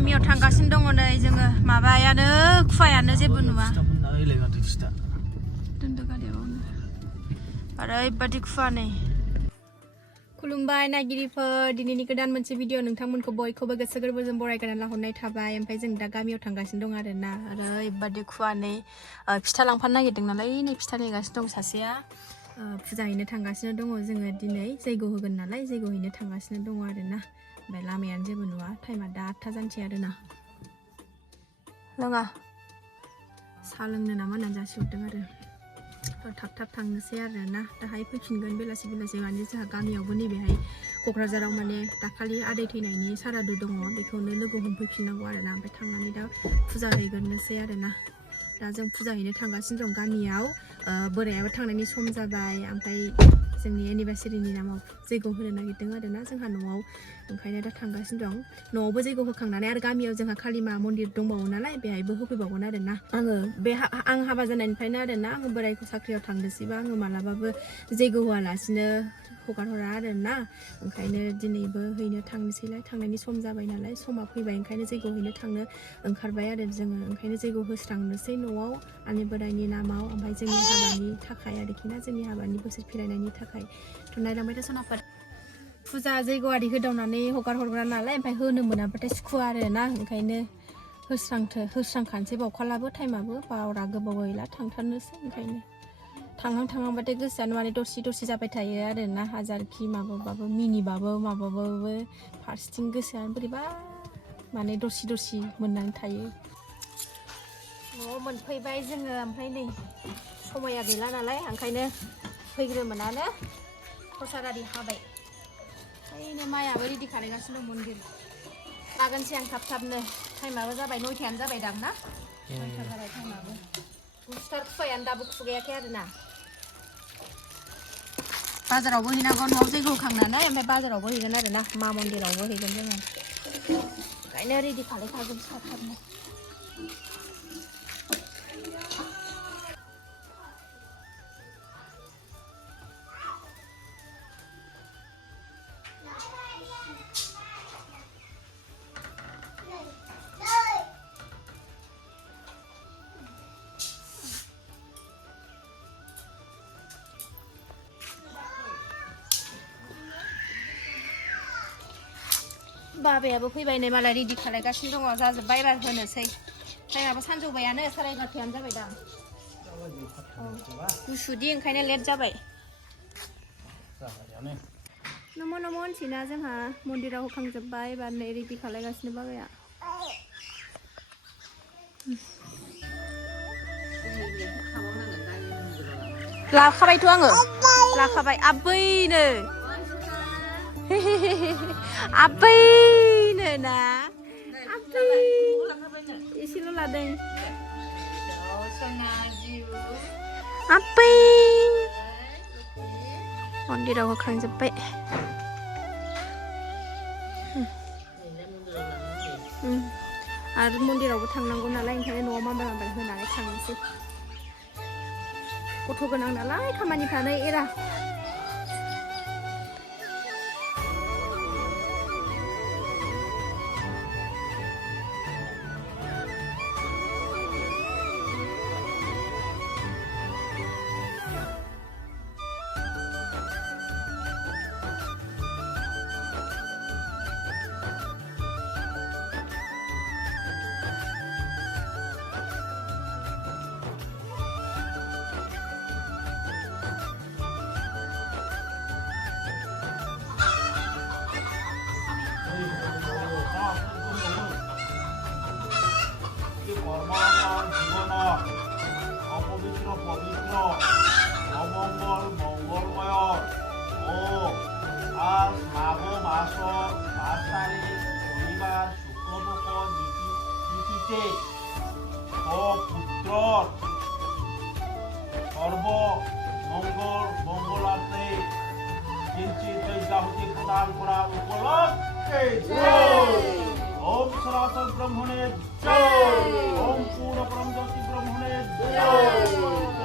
गामियाव थांगासिनो दङ नै जोङो माबायानो खुवायानो जेबो नुवा दोनदो गारियावनो ओरैबादि खुवा नै खुलुमबाय नायगिरिफोर दिनैनि गोदान मोनसे भिडिअ नोंथांमोनखौ बयखौबो गोसो गोरबोजों बरायग्रोना लाहरनाय थाबाय ओमफ्राय जों दा गामियाव थांगासिनो दं आरोना ओरैबादि खुवा नै फिथा लांफानो नागिरदों नालाय नै फिथा नेगासिनो दं सासेया फुजा हैनो थांगासिनो दङ जोङो दिनै जैग' होगोन नालाय जैग' हैनो थांगासिनो दङ आरोना ओमफ्राय लामायानो जेबो नुवा टाइमा दा 8 जानसै आरोना लोङा साहा लोंनो नामा होननानै जासिहरदों आरो थाब थाब थांनोसै आरोना दाहाय फैफिनगोन बेलासि माने जोंहा गामियावबो नैबेहाय क'क्राझाराव माने दाखालि आदै थैनायनि सारादु दङ बेखौनो लोगो हमफैफिननांगौ आरोना ओमफ्राय थांनानै दा फुजा हैग्रोनोसै आरोना दा जों फुजा हैनो थांगासिनो दं गामियाव बोरायाबो थांनायनि सम जाबाय ओमफ्राय जोंनि एनिभार्सारिनि नामाव जैग' होनो नागिरदों आरोना जोंहा न'आव ओंखायनो दा थांगासिनो दं न'आवबो जैग' होखांनानै आरो गामियाव जोंहा कालिमा मन्दिर दंबावो नालाय बेहायबो होफैबावगोन आरोना आङो बे आं हाबा जानायनिफ्रायनो आरोना आङो बोरायखौ साख्रियाव थांदोंसैबा आङो मालाबाबो जैग' होआलासिनो हगार हरा आरोना ओंखायनो दिनैबो हैनो थांनोसैलाय थांनायनि सम जाबाय नालाय समा फैबाय ओंखायनो जैग' हैनो थांनो ओंखारबाय आरो जोङो ओंखायनो जैग' होस्रांनोसै न'आव आंनि बोरायनि नामाव ओमफ्राय जोंनि हाबानि थाखाय आरोखि ना जोंनि हाबानि बोसोर फिरायनायनि थाखाय थ' नायलांबाय था सनाफोर फुजा जैग' आरि होदावनानै हगार हरग्रा नालाय ओमफ्राय होनो मोनाबाथाय सुखुवा आरोना ओंखायनो होस्रांखानोसै बावखालाबो टाइमाबो बारा गोबाव गैला थांथारनोसै ओंखायनो थांहांबाथाय गोसोआनो माने दरसि जाबाय थायो आरोना हाजारखि माबाबाबो मिनिबाबो माबाबाबो फारसेथिं गोसोआनो बोरैबा माने दरसि मोननानै थायो न'आव मोनफैबाय जोङो ओमफ्राय नै समाया गैला नालाय ओंखायनो फैग्रोमोनानो प्रसाद आरि हाबाय ओरैनो माइयाबो रेडि खालामगासिनो दं मन्दिर लागोनसै आं थाबनो टाइमाबो जाबाय 9थायानो जाबाय दां ना 9था जाबाय टाइमाबो गुसुथार खुवायानो दाबो खुगायाखै आरोना बाजारावबो हैनांगौ न'आव जैग' होखांनानै ओमफ्राय बाजारावबो हैगोन आरोना मा मन्दिरावबो हैगोन जोङो ओंखायनो रेडि खालामखाजोबसै थाबनो बाबायाबो फैबाय नै मालाय रेडि खालामगासिनो दङ जाजोब्बाय एबार होनोसै टाइमाबो सानजौबायानो 11:30 जाबाय दा गुसुदि ओंखायनो लेट जाबाय नमो होनसैना जोंहा मन्दिराव होखांजोब्बाय एबार नै रेडि खालामगासिनो बाबाया लाखाबायथ' आङो लाखाबाय आबैनो आबैनो ना आबै एसेल' लादों आबै मन्दिराव होखांजोब्बाय आरो मन्दिरावबो थांनांगौ नालाय ओंखायनो न'आव माबार होनानै थांनोसै गथ' गोनां नालाय खामानिफ्रानो एरा অপবিত্র পবিত্র অমঙ্গল মঙ্গলময় ও আজ মাঘ মাস 5 তারিখ শনিবার শুক্লপক্ষ তিথিতে পুত্র সর্ব মঙ্গলার্থে কিঞ্চিত যজ্ঞাহুতি প্রদান করা উপলক্ষে ওম সরাসর ব্রহ্মণে ওম পূর্ণ পরমজ্যোতি ব্রহ্মণে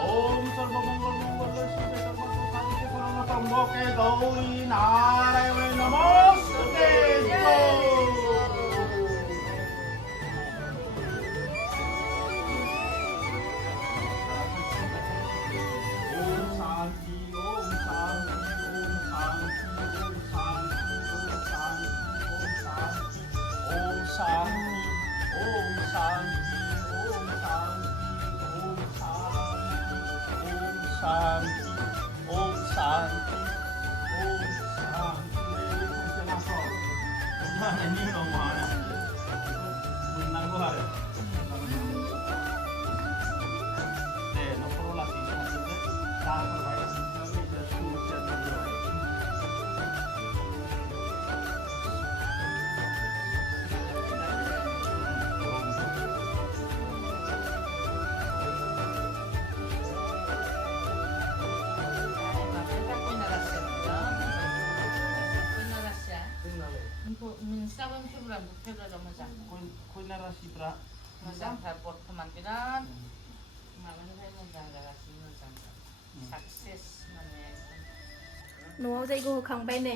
ওম সর্বমঙ্গল মঙ্গল শিবে সর্বত্র সাধিকে পরমতম্বকে Gauri নারায়ণে namaste Om Shanti. Om Shanti. Mana ni mana? Menang gua ada. No por la situación de la न'आव जायग' होखांबाय नै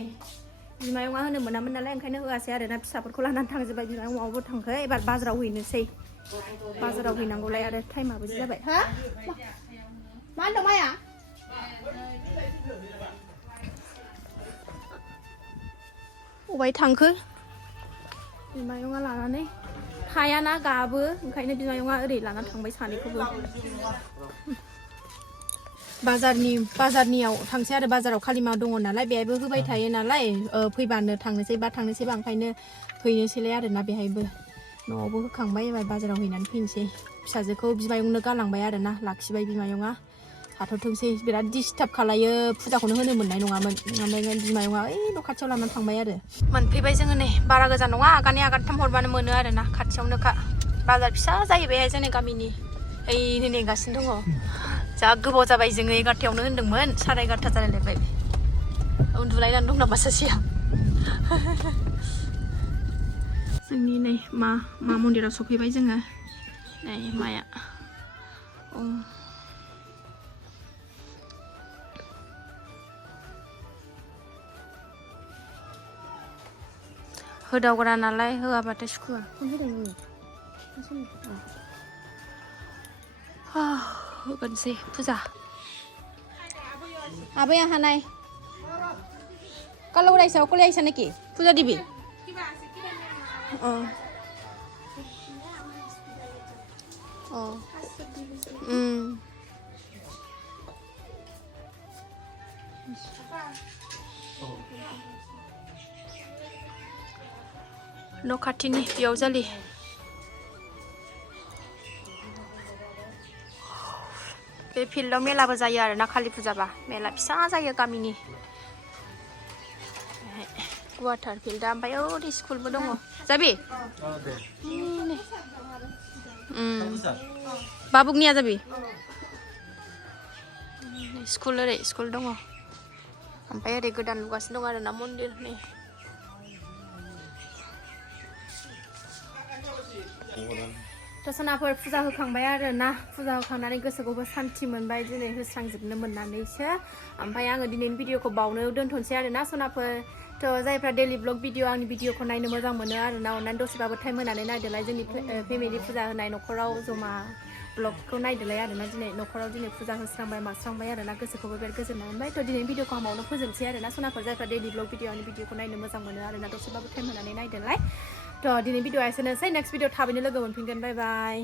बिमायंआ होनो मोनामोन नालाय ओंखायनो होआसै आरो ना फिसाफोरखौ लानानै थांजोब्बाय बिमायंआवबो थांखो एबार बाजाराव हैनोसै बाजाराव हैनांगौलाय आरो टाइमाबो जाबाय हा मा होनदों माया अबाय थांखो बिमायंआ लानानै हायाना गाबो ओंखायनो बिमायंआ ओरै लानानै थांबाय सानैखौबो बाजारनियाव थांसै आरो बाजाराव खालिमा दङ नालाय बेहायबो होबाय थायो नालाय फैबानो थांनोसैबा ओंखायनो हैनोसैलाय आरोना बेहायबो न'आवबो होखांबाय एबार बाजाराव हैनानै फैनोसै फिसाजोखौ बिमायंनो गालांबाय आरोना लाखिबाय बिमायंआ थाथ'थोंसै बिराद डिस्टार्ब खालायो फुजाखौनो होनो मोननाय नङामोन ओमफ्राय बिमायंआ ओइ न' खाथियाव लानानै थांबाय आरो मोनफैबाय जोङो नै बारा गोजान नङा आगानै आगानथाम हरबानो मोनो आरोना खाथियावनोखा बाजार फिसा जायो बेहाय जोंनि गामिनि ओइ नेगासिनो दङ जा गोबाव जाबाय जोङो 11थायावनो होनदोंमोन 11:30 जालायलायबाय उन्दुलायनानै दं नामा सासेया जोंनि नै मा मन्दिराव सफैबाय जोङो नै माया होदावग्रा नालाय होआबाथाय सुखुआ होगोनसै फुजा आबै आहा नाय kalau udah kau lihat sana ki puja dibi न' खाथिनि बियावजालि बे फिल्डआव मेलाबो जायो आरोना कालि फुजाबा मेला फिसा जायो गामिनि गुवारथार फिल्डआ ओमफ्राय ओरै स्कुलबो दङ जाबि बाबुगनिया जाबि स्कुल दङ ओमफ्राय ओरै गोदान लुगासिनो दं आरोना मन्दिर नै दसनाफोर फुजा होखांबाय आरोना फुजा होखांनानै गोसोखौबो सान्थि मोनबाय दिनै होस्रांजोबनो मोननानैसो ओमफ्राय आङो दिनैनि भिडिअखौ बावनो दोनथ'नोसै आरोना सनाफोर थ' जायफ्रा डेलि ब्लग भिडिअ आंनि भिडिअखौ नायनो मोजां मोनो आरोना अननानै दसेबाबो टाइम होनानै नायदोलाय जोंनि फेमिलि फुजा होनाय न'खराव जमा ब्लगखौ नायदोलाय आरोना दिनै न'खराव दिनै फुजा होस्रांबाय मास्रांबाय आरोना गोसोखौबो बिराद गोजोननाय मोनबाय थ' दिनैनि भिडिअखौ आं बावनो फोजोबसै आरोना सनाफोर जायफ्रा डेलि ब्लग भिडिअ आंनि भिडिअखौ नायनो मोजां मोनो आरोना दसेबाबो टाइम होनानै नायदोलाय थ' दिनै भिडिअआ एसेनोसै नेक्स्ट भिडिअ थाबैनो लोगो मोनफिनगोन बाय बाय